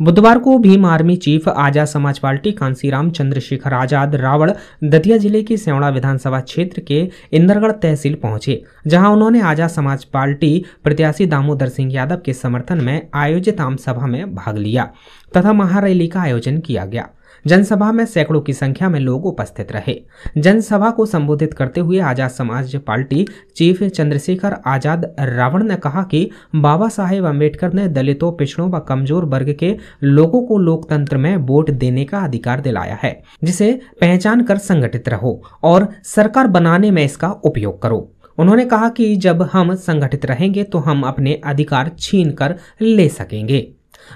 बुधवार को Bhim army chief Azad Samaj party Kanshiram Chandrashekhar Azad Ravan Datia जिले की सेवड़ा विधानसभा क्षेत्र के इंदरगढ़ तहसील पहुंचे, जहां उन्होंने आजाद समाज पार्टी प्रत्याशी दामोदर सिंह यादव के समर्थन में आयोजित आम सभा में भाग लिया तथा महारैली का आयोजन किया गया। जनसभा में सैकड़ों की संख्या में लोग उपस्थित रहे। जनसभा को संबोधित करते हुए आजाद समाज पार्टी चीफ चंद्रशेखर आजाद रावण ने कहा कि बाबा साहेब अम्बेडकर ने दलितों, पिछड़ों व कमजोर वर्ग के लोगों को लोकतंत्र में वोट देने का अधिकार दिलाया है, जिसे पहचान कर संगठित रहो और सरकार बनाने में इसका उपयोग करो। उन्होंने कहा कि जब हम संगठित रहेंगे तो हम अपने अधिकार छीन कर ले सकेंगे।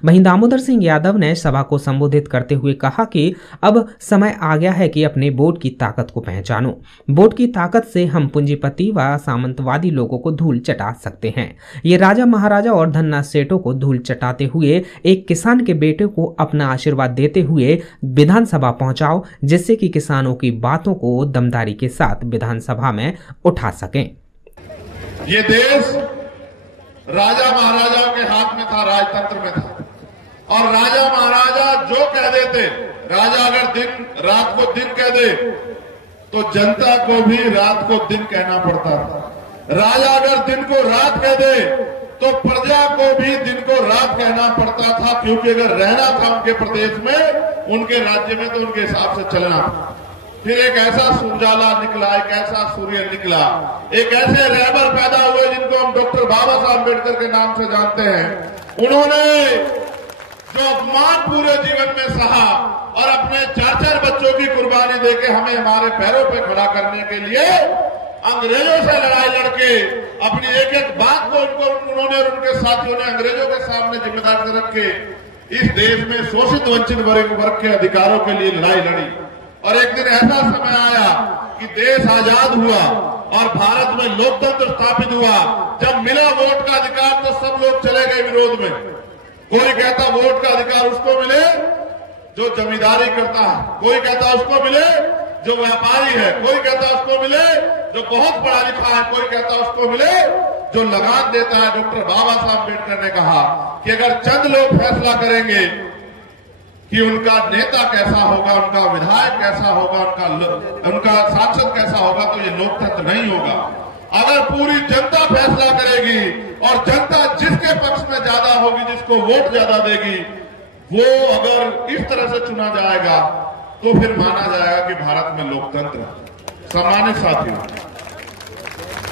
वहीं दामोदर सिंह यादव ने सभा को संबोधित करते हुए कहा कि अब समय आ गया है कि अपने वोट की ताकत को पहचानो। वोट की ताकत से हम पूंजीपति व सामंतवादी लोगों को धूल चटा सकते हैं। ये राजा महाराजा और धन्ना सेठों को धूल चटाते हुए एक किसान के बेटे को अपना आशीर्वाद देते हुए विधानसभा पहुंचाओ, जिससे कि किसानों की बातों को दमदारी के साथ विधानसभा में उठा सकें। ये देश राजा महाराजाओं के हाथ में था, राजतंत्र में था, और राजा महाराजा जो कह देते, राजा अगर दिन रात को दिन कह दे तो जनता को भी रात को दिन कहना पड़ता था। राजा अगर दिन को रात कह दे तो प्रजा को भी दिन को रात कहना पड़ता था, क्योंकि अगर रहना था उनके प्रदेश में, उनके राज्य में, तो उनके हिसाब से चलना था। फिर एक ऐसा उजाला निकला, एक ऐसा सूर्य निकला, एक ऐसे रहबर पैदा हुए जिनको हम डॉक्टर बाबा साहब अम्बेडकर के नाम से जानते हैं। उन्होंने जो अपमान पूरे जीवन में सहा और अपने 4-4 बच्चों की कुर्बानी देके हमें हमारे पैरों पे खड़ा करने के लिए अंग्रेजों से लड़ाई लड़के अपनी एक एक बात को उन्होंने और उनके साथियों ने अंग्रेजों के सामने जिम्मेदारी रख के इस देश में शोषित वंचित वर्ग के अधिकारों के लिए लड़ाई लड़ी। और एक दिन ऐसा समय आया कि देश आजाद हुआ और भारत में लोकतंत्र स्थापित हुआ। जब मिला वोट का अधिकार तो सब लोग चले गए विरोध में। कोई कहता वोट का अधिकार उसको मिले जो जमींदारी करता है, कोई कहता उसको मिले जो व्यापारी है, कोई कहता उसको मिले जो बहुत पढ़ा लिखा है, कोई कहता उसको मिले जो लगान देता है। डॉक्टर बाबा साहब अम्बेडकर ने कहा कि अगर चंद लोग फैसला करेंगे कि उनका नेता कैसा होगा, उनका विधायक कैसा होगा, उनका सांसद कैसा होगा, तो ये लोकतंत्र नहीं होगा। अगर पूरी जनता फैसला करेगी और जनता जिसके पक्ष में ज्यादा होगी, जिसको वोट ज्यादा देगी, वो अगर इस तरह से चुना जाएगा तो फिर माना जाएगा कि भारत में लोकतंत्र है। सम्मानित साथियों,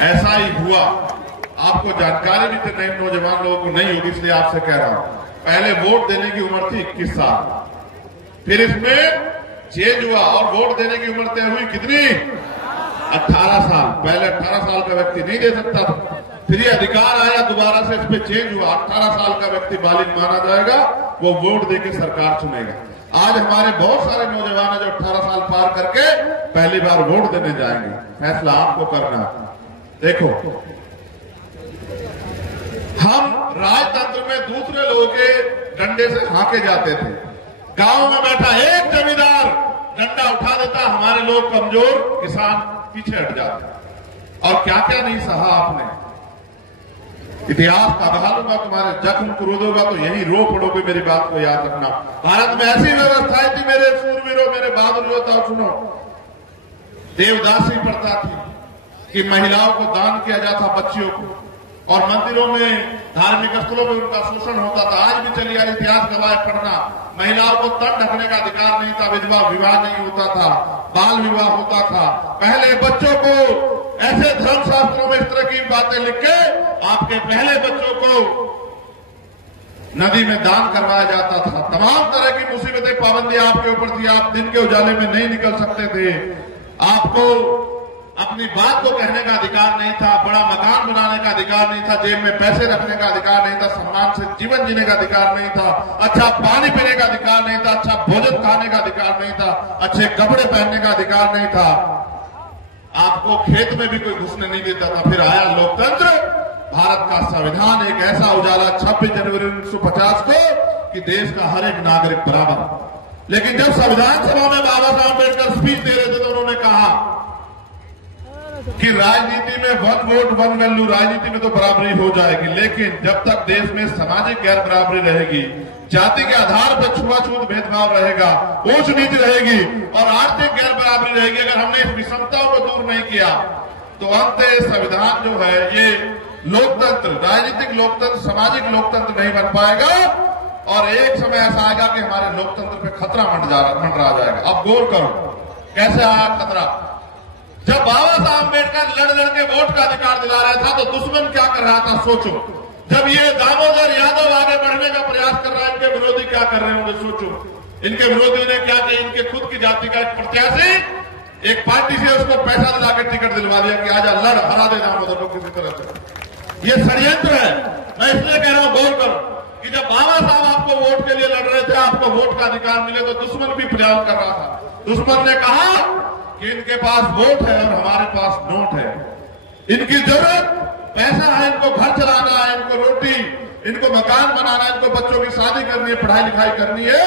ऐसा ही हुआ। आपको जानकारी भी तो नए नौजवान लोगों को नहीं होगी, इसलिए आपसे कह रहा हूं। पहले वोट देने की उम्र थी 21 साल, फिर इसमें चेंज हुआ और वोट देने की उम्र तय हुई कितनी? 18 साल। पहले 18 साल का व्यक्ति नहीं दे सकता था, फिर ये अधिकार आया, दोबारा से इस पे चेंज हुआ। 18 साल का व्यक्ति बालिग माना जाएगा, वो वोट देके सरकार चुनेगा। आज हमारे बहुत सारे नौजवान जो 18 साल पार करके पहली बार वोट देने जाएंगे। फैसला आपको करना। देखो, हम राजतंत्र में दूसरे लोगों के डंडे से हाके जाते थे। गांव में बैठा एक जमींदार डंडा उठा देता, हमारे लोग कमजोर किसान पीछे हट जाते। और क्या क्या नहीं सहा आपने। इतिहास का बहा लूंगा, तुम्हारे जख्म क्रोधोगा तो यही रो पड़ोगे। मेरी बात को याद रखना। भारत में ऐसी व्यवस्थाएं थी, मेरे सूरवीरों, मेरे बहादुर योद्धाओं, सुनो। देवदासी प्रथा थी कि महिलाओं को दान किया जाता, बच्चियों को, और मंदिरों में, धार्मिक स्थलों में उनका शोषण होता था। आज भी चली आ रही, इतिहास गवाह पढ़ना। महिलाओं को तन ढकने का अधिकार नहीं था, विधवा विवाह नहीं होता था, बाल विवाह होता था। पहले बच्चों को ऐसे धर्मशास्त्रों में इस तरह की बातें लिख के आपके पहले बच्चों को नदी में दान करवाया जाता था। तमाम तरह की मुसीबतें, पाबंदियां आपके ऊपर थी। आप दिन के उजाले में नहीं निकल सकते थे। आपको अपनी बात को कहने का अधिकार नहीं था, बड़ा मकान बनाने का अधिकार नहीं था, जेब में पैसे रखने का अधिकार नहीं था, सम्मान से जीवन जीने का अधिकार नहीं था, अच्छा पानी पीने का अधिकार नहीं था, अच्छा भोजन खाने का अधिकार नहीं था, अच्छे कपड़े पहनने का अधिकार नहीं था। आपको खेत में भी कोई घुसने नहीं देता था। फिर आया लोकतंत्र, भारत का संविधान, एक ऐसा उजाला 26 जनवरी 1950 को कि देश का हर एक नागरिक बराबर। लेकिन जब संविधान सभा में बाबा साहब अम्बेडकर स्पीच दे रहे थे तो उन्होंने कहा कि राजनीति में वन वोट वन वैल्यू, राजनीति में तो बराबरी हो जाएगी, लेकिन जब तक देश में सामाजिक गैर बराबरी रहेगी, जाति के आधार पर छुआछूत भेदभाव रहेगा, ऊंच नीच रहेगी और आर्थिक गैर बराबरी रहेगी। अगर हमने इस विषमताओं को दूर नहीं किया तो अंततः संविधान जो है ये लोकतंत्र, राजनीतिक लोकतंत्र, सामाजिक लोकतंत्र नहीं बन पाएगा और एक समय ऐसा आएगा कि हमारे लोकतंत्र पे खतरा मंडरा जाएगा। अब गौर करो कैसे आया खतरा। जब बाबा साहब अम्बेडकर लड़ के वोट का अधिकार दिला रहा था तो दुश्मन क्या कर रहा था, सोचो। जब ये दामोदर यादव आगे बढ़ने का प्रयास कर रहा है, इनके विरोधी क्या कर रहे होंगे, सोचो। इनके विरोधी ने क्या किया, इनके खुद की जाति का एक प्रत्याशी एक पार्टी से उसको पैसा दिलाकर टिकट दिलवा दिया कि आजा लड़, हरा दे दामोदर को किसी तरह से। ये षड्यंत्र है। मैं इसलिए कह रहा हूं, गौर करो कि जब बाबा साहब आपको वोट के लिए लड़ रहे थे, आपको वोट का अधिकार मिले तो दुश्मन भी प्रयास कर रहा था। दुश्मन ने कहा कि इनके पास वोट है और हमारे पास नोट है, इनकी जरूरत पैसा है, इनको घर चलाना है, इनको रोटी, इनको मकान बनाना है, इनको बच्चों की शादी करनी है, पढ़ाई लिखाई करनी है,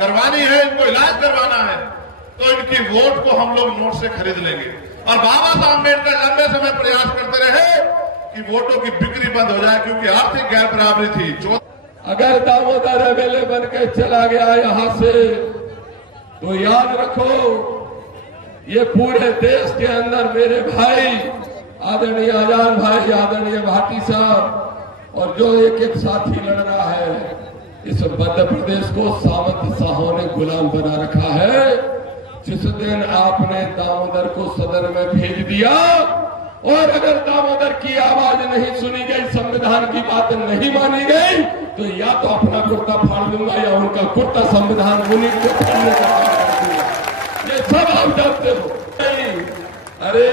करवानी है, इनको इलाज करवाना है, तो इनकी वोट को हम लोग नोट से खरीद लेंगे। और बाबा साहब अम्बेडकर लंबे समय प्रयास करते रहे कि वोटों की बिक्री बंद हो जाए, क्योंकि आर्थिक गैर बराबरी थी। अगर दामोदर एमएलए बन के चला गया यहां से तो याद रखो, ये पूरे देश के अंदर मेरे भाई आदरणीय आजाद भाई, आदरणीय भाटी साहब और जो एक एक साथी लड़ रहा है, इस मध्य प्रदेश को सामंत शाहों ने गुलाम बना रखा है। जिस दिन आपने दामोदर को सदन में भेज दिया और अगर दामोदर की आवाज नहीं सुनी गई, संविधान की बात नहीं मानी गई, तो या तो अपना कुर्ता फाड़ दूंगा या उनका कुर्ता संविधान उन्हीं को फाड़ने का काम कर दूंगा। ये सब आप जानते हो। अरे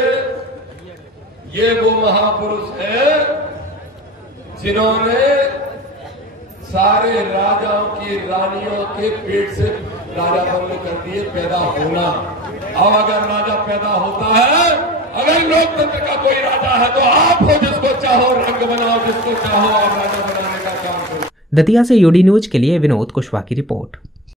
ये वो महापुरुष है जिन्होंने सारे राजाओं की रानियों के पेट से राजा बंद कर दिए पैदा होना। अब अगर राजा पैदा होता है, अगर लोकतंत्र का कोई राजा है तो आप हो, जिसको चाहो रंग बनाओ, जिसको चाहो और राजा बनाने का काम करो। दतिया से यूडी न्यूज के लिए विनोद कुशवाहा की रिपोर्ट।